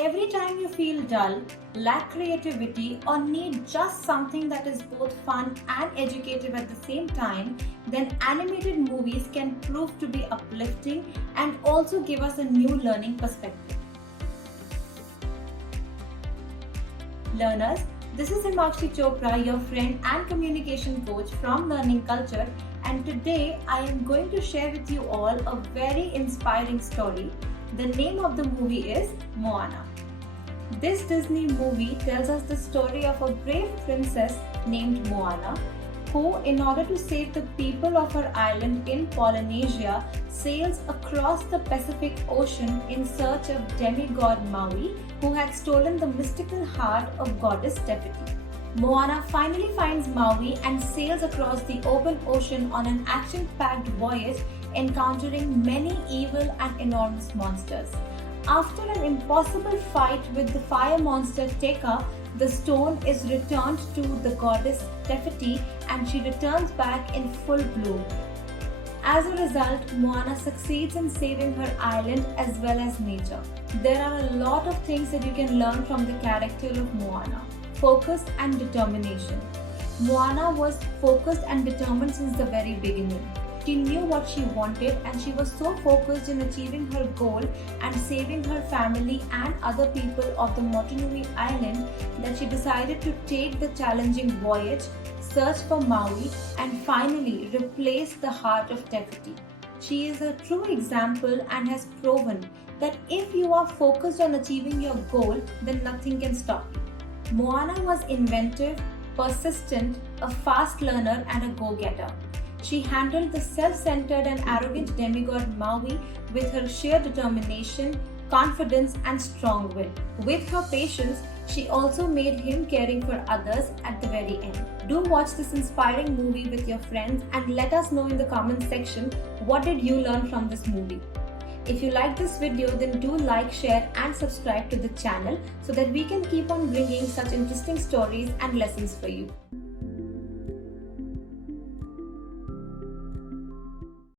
Every time you feel dull, lack creativity, or need just something that is both fun and educative at the same time, then animated movies can prove to be uplifting and also give us a new learning perspective. Learners, this is 𝐒𝐿𝐿 Chopra, your friend and communication coach from Learning Culture, and today I am going to share with you all a very inspiring story. The name of the movie is Moana. This Disney movie tells us the story of a brave princess named Moana, who, in order to save the people of her island in Polynesia, sails across the Pacific Ocean in search of demigod Maui, who had stolen the mystical heart of goddess Tefiti. Moana finally finds Maui and sails across the open ocean on an action-packed voyage, encountering many evil and enormous monsters. After an impossible fight with the fire monster Teka, the stone is returned to the goddess Tefiti and she returns back in full bloom. As a result, Moana succeeds in saving her island as well as nature. There are a lot of things that you can learn from the character of Moana. Focus and determination. Moana was focused and determined since the very beginning. She knew what she wanted and she was so focused in achieving her goal and saving her family and other people of the Motunui Island that she decided to take the challenging voyage, search for Maui, and finally replace the heart of Tefiti. She is a true example and has proven that if you are focused on achieving your goal, then nothing can stop you. Moana was inventive, persistent, a fast learner, and a go-getter. She handled the self-centered and arrogant demigod Maui with her sheer determination, confidence, and strong will. With her patience, she also made him caring for others at the very end. Do watch this inspiring movie with your friends and let us know in the comment section what did you learn from this movie. If you like this video, then do like, share and subscribe to the channel so that we can keep on bringing such interesting stories and lessons for you.